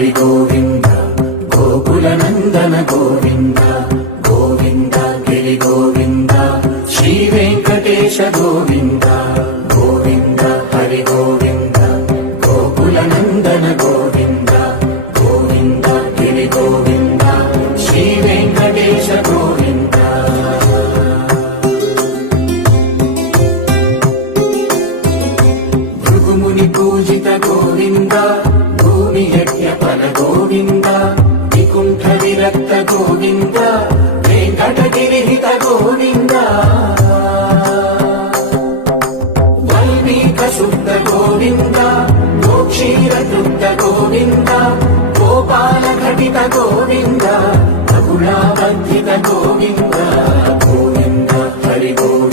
హరి గోవింద గోకుల నందన గోవింద గోవింద గిరి గోవింద శ్రీ వెంకటేశ గోవింద గోవింద హరి గోవింద గోకుల నందన గోవింద గోవింద గిరి గోవింద శ్రీ వెంకటేశ గోవింద భృగుముని పూజిత గోవింద భూమి యజ్ఞ ఫల గోవింద వికుంఠ విరక్త గోవింద వెంకటగిరిహిత గోవింద వల్మీక శుద్ధ గోవింద గోక్షీర తృప్త గోవింద గోపాల ఘటిత గోవింద బహుళాబంధిత గోవింద గోవింద హరి గోవింద